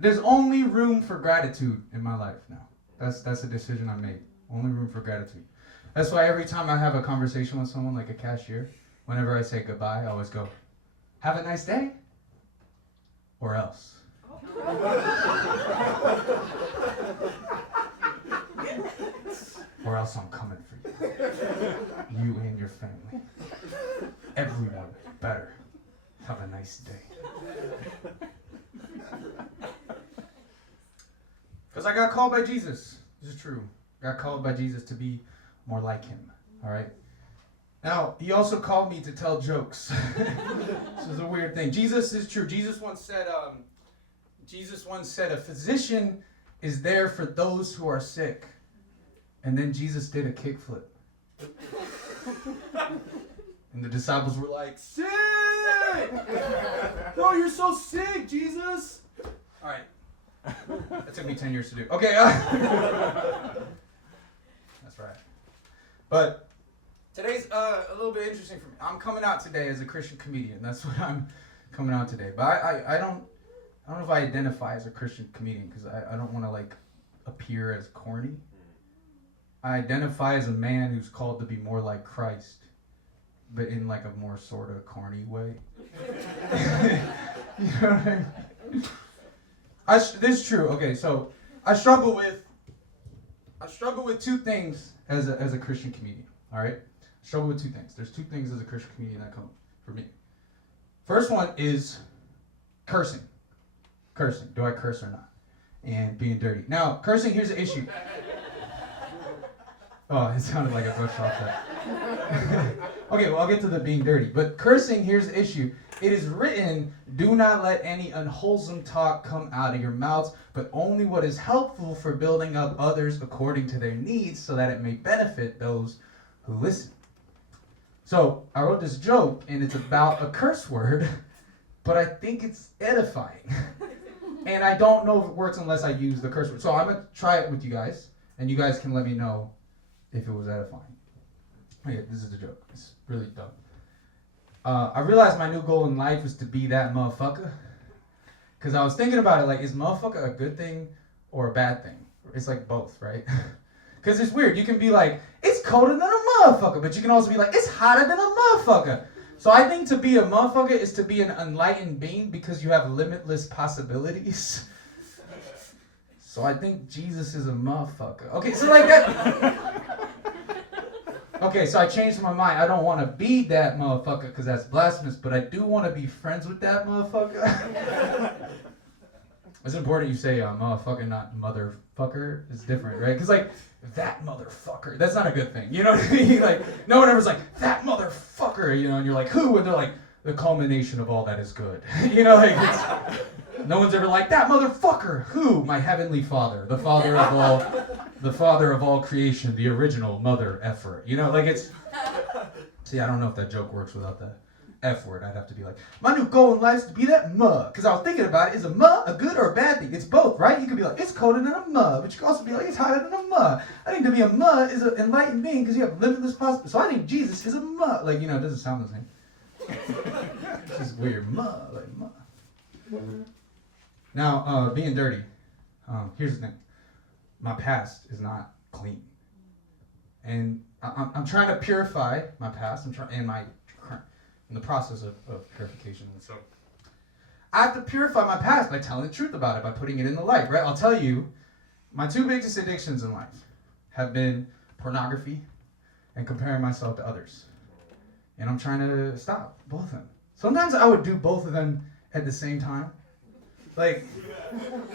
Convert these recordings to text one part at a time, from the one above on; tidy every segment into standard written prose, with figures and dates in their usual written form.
There's only room for gratitude in my life now. That's a decision I made. Only room for gratitude. That's why every time I have a conversation with someone like a cashier, whenever I say goodbye, I always go, have a nice day, or else. Or else I'm coming for you. You and your family. Everyone better have a nice day. Because I got called by Jesus. This is true. I got called by Jesus to be more like him. All right? Now, he also called me to tell jokes. This is a weird thing. Jesus is true. Jesus once said, a physician is there for those who are sick. And then Jesus did a kickflip. And the disciples were like, sick! No, you're so sick, Jesus! All right. That took me 10 years to do. Okay. That's right. But today's a little bit interesting for me. I'm coming out today as a Christian comedian. That's what I'm coming out today. But I don't know if I identify as a Christian comedian because I don't want to like appear as corny. I identify as a man who's called to be more like Christ, but in like a more sort of corny way. You know what I mean? This is true. Okay, so I struggle with two things as a Christian comedian. All right, I struggle with two things. There's two things as a Christian comedian that come for me. First one is cursing. Cursing. Do I curse or not? And being dirty. Now, cursing. Here's the issue. Oh, it sounded like I brushed off that. Okay, well, I'll get to the being dirty. But cursing, here's the issue. It is written, do not let any unwholesome talk come out of your mouths, but only what is helpful for building up others according to their needs, so that it may benefit those who listen. So, I wrote this joke, and it's about a curse word, but I think it's edifying. And I don't know if it works unless I use the curse word. So I'm going to try it with you guys, and you guys can let me know if it was edifying. Okay, this is the joke. It's really dumb. I realized my new goal in life is to be that motherfucker. Because I was thinking about it, like, is motherfucker a good thing or a bad thing? It's like both, right? Because it's weird. You can be like, it's colder than a motherfucker, but you can also be like, it's hotter than a motherfucker. So I think to be a motherfucker is to be an enlightened being because you have limitless possibilities. So I think Jesus is a motherfucker. Okay, so like that. Okay, so I changed my mind. I don't want to be that motherfucker because that's blasphemous, but I do want to be friends with that motherfucker. It's important you say motherfucker, not motherfucker. It's different, right? Because like, that motherfucker, that's not a good thing. You know what I mean? Like, no one ever's like, that motherfucker, you know, and you're like, who? And they're like, the culmination of all that is good. You know, like, no one's ever like, that motherfucker, who? My heavenly father, the father of all creation, the original mother effer. You know, like it's, see, I don't know if that joke works without the F word. I'd have to be like, my new goal in life is to be that muh. Because I was thinking about it, is a muh a good or a bad thing? It's both, right? You could be like, it's colder than a muh, but you can also be like, it's hotter than a muh. I think to be a muh is an enlightened being because you have limitless possibilities. So I think Jesus is a muh. Like, you know, it doesn't sound the same. It's just weird. Muh, like muh. Mm-hmm. Now, being dirty. Here's the thing. My past is not clean. And I'm trying to purify my past. I'm trying, in the process of purification. And so I have to purify my past by telling the truth about it, by putting it in the light, right? I'll tell you, my two biggest addictions in life have been pornography and comparing myself to others. And I'm trying to stop both of them. Sometimes I would do both of them at the same time. Like,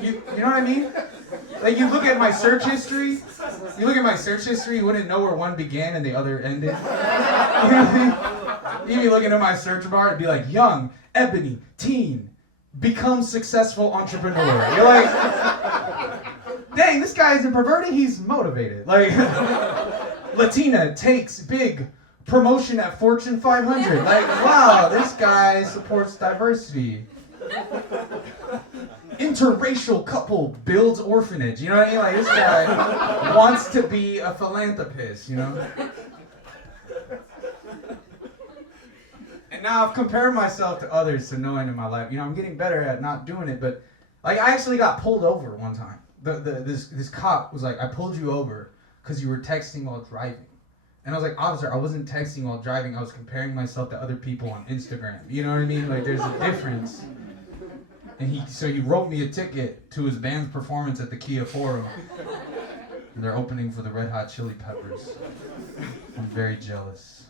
you know what I mean? Like, you look at my search history, you wouldn't know where one began and the other ended. You know what I mean? You'd be looking at my search bar and be like, young, ebony, teen, become successful entrepreneur. You're like, dang, this guy isn't perverted, he's motivated. Like, Latina takes big promotion at Fortune 500. Like, wow, this guy supports diversity. Interracial couple builds orphanage. You know what I mean? Like, this guy wants to be a philanthropist, you know? And now I've compared myself to others to no end in my life. You know, I'm getting better at not doing it, but Like, I actually got pulled over one time. This cop was like, I pulled you over because you were texting while driving. And I was like, officer, I wasn't texting while driving. I was comparing myself to other people on Instagram. You know what I mean? Like, there's a difference. And he wrote me a ticket to his band's performance at the Kia Forum. And they're opening for the Red Hot Chili Peppers. I'm very jealous.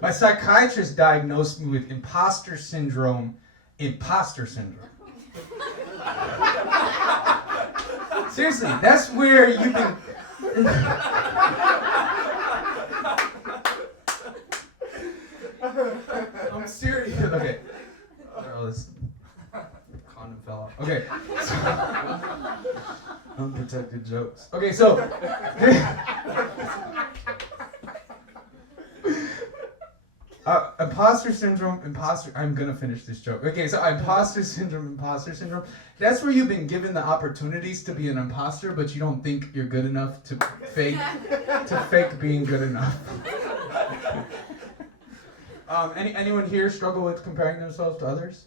My psychiatrist diagnosed me with imposter syndrome. Seriously, that's where you've been... I'm serious. Okay. Oh, this condom fell off. Okay. Unprotected jokes. Okay, so... imposter syndrome, I'm gonna finish this joke. Okay, so imposter syndrome. That's where you've been given the opportunities to be an imposter, but you don't think you're good enough to fake being good enough. Anyone here struggle with comparing themselves to others?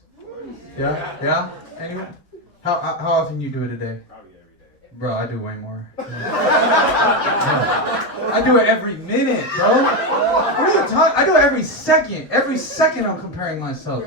Yeah? Anyone? How often you do it a day? Probably every day. Bro, I do way more. I do it every minute, bro. What are you talking? I do it every second. Every second I'm comparing myself.